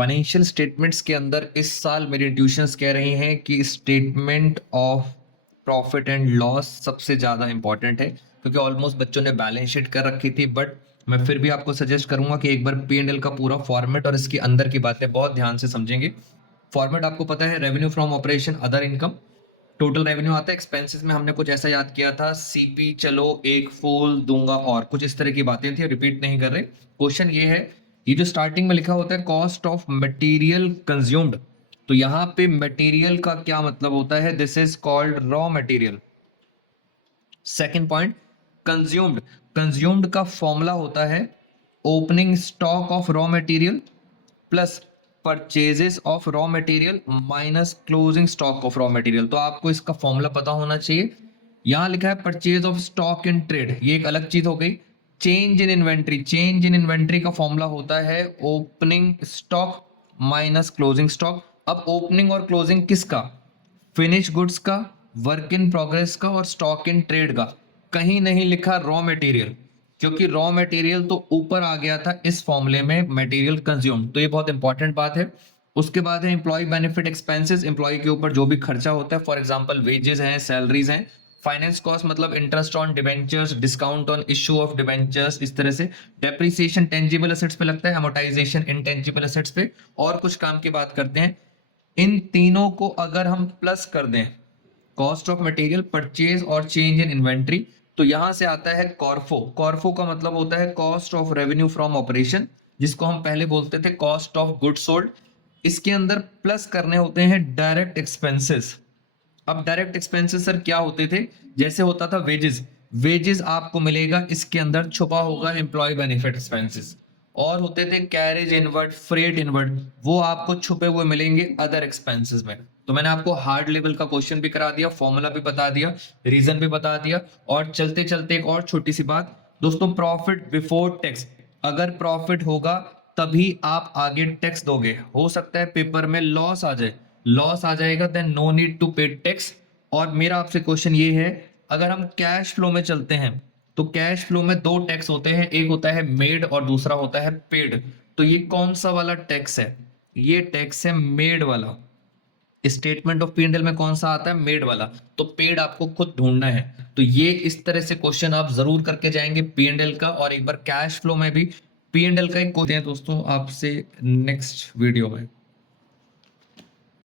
Financial statements के अंदर इस साल मेरी ट्यूशंस कह रही हैं कि statement of profit and loss सबसे ज़्यादा इंपॉर्टेंट है, क्योंकि ऑलमोस्ट बच्चों ने बैलेंस शीट कर रखी थी। बट मैं फिर भी आपको सजेस्ट करूंगा कि एक बार P&L का पूरा फॉर्मेट और इसके अंदर की बातें बहुत ध्यान से समझेंगे। फॉर्मेट आपको पता है, revenue from operation, other income, total revenue आता है। एक्सपेंसेस में हमने कुछ ऐसा याद किया था, सीपी चलो एक फूल दूंगा और कुछ इस तरह की बातें थी, रिपीट नहीं कर रहे। क्वेश्चन ये है, ये जो स्टार्टिंग में लिखा होता है कॉस्ट ऑफ मटेरियल कंज्यूम्ड, तो यहाँ पे मटेरियल का क्या मतलब होता है? This is called raw material. Second point, consumed, consumed का फॉर्मूला होता है opening stock of raw material plus purchases of raw material minus closing stock of raw material. तो आपको इसका फॉर्मूला पता होना चाहिए। यहां लिखा है purchase of stock in trade, ये एक अलग चीज हो गई। Change in inventory, change in inventory का फॉर्मूला होता है opening stock minus closing stock. अब ओपनिंग और क्लोजिंग किसका? फिनिश गुड्स का, वर्क इन प्रोग्रेस का और स्टॉक इन ट्रेड का। कहीं नहीं लिखा रॉ मटेरियल, क्योंकि रॉ मटेरियल तो ऊपर आ गया था इस फॉर्मूले में, मटेरियल कंज्यूम। तो ये बहुत इंपॉर्टेंट बात है। उसके बाद है एम्प्लॉय बेनिफिट एक्सपेंसेस, एम्प्लॉय के ऊपर जो भी खर्चा होता है, फॉर एग्जांपल वेजेस हैं, सैलरीज हैं। फाइनेंस कॉस्ट मतलब interest on debentures, discount on issue of debentures, इस तरह से। डेप्रिसिएशन टेंजिबल एसेट्स पे लगता है, अमोर्टाइजेशन इनटेंजिबल एसेट्स पे। और कुछ काम की बात करते हैं, इन तीनों को अगर हम प्लस कर दें, कॉस्ट ऑफ मटेरियल, परचेज और चेंज इन इन्वेंट्री, तो यहां से आता है कॉर्फो। कॉर्फो का मतलब होता है cost of revenue from operation, जिसको हम पहले बोलते थे कॉस्ट ऑफ गुड्स सोल्ड। इसके अंदर प्लस करने होते हैं डायरेक्ट एक्सपेंसेस। अब डायरेक्ट एक्सपेंसेस सर क्या होते थे? जैसे होता था वेजेस, वेजेस आपको मिलेगा, इसके अंदर छुपा होगा एम्प्लॉय बेनिफिट एक्सपेंसेस। और होते थे कैरेज इनवर्ड, फ्रेट इनवर्ड, वो आपको छुपे हुए मिलेंगे अदर एक्सपेंसेस में। तो मैंने आपको हार्ड लेवल का क्वेश्चन भी करा दिया, फॉर्मूला भी बता दिया, रीजन भी बता दिया। और चलते चलते एक और छोटी सी बात दोस्तों, प्रॉफिट बिफोर टैक्स, अगर प्रॉफिट होगा तभी आप आगे टैक्स दोगे। हो सकता है पेपर में लॉस आ जाए, लॉस आ जाएगा देन नो नीड टू पे टैक्स। और मेरा आपसे क्वेश्चन ये है, अगर हम कैश फ्लो में चलते हैं तो कैश फ्लो में दो टैक्स होते हैं, एक होता है मेड और दूसरा होता है पेड। तो ये कौन सा वाला टैक्स है? ये टैक्स है मेड वाला। स्टेटमेंट ऑफ P&L में कौन सा आता है? मेड वाला। तो पेड आपको खुद ढूंढना है। तो ये इस तरह से क्वेश्चन आप जरूर करके जाएंगे P&L का। और एक बार कैश फ्लो में भी P&L का एक क्वेश्चन है दोस्तों आपसे नेक्स्ट वीडियो में।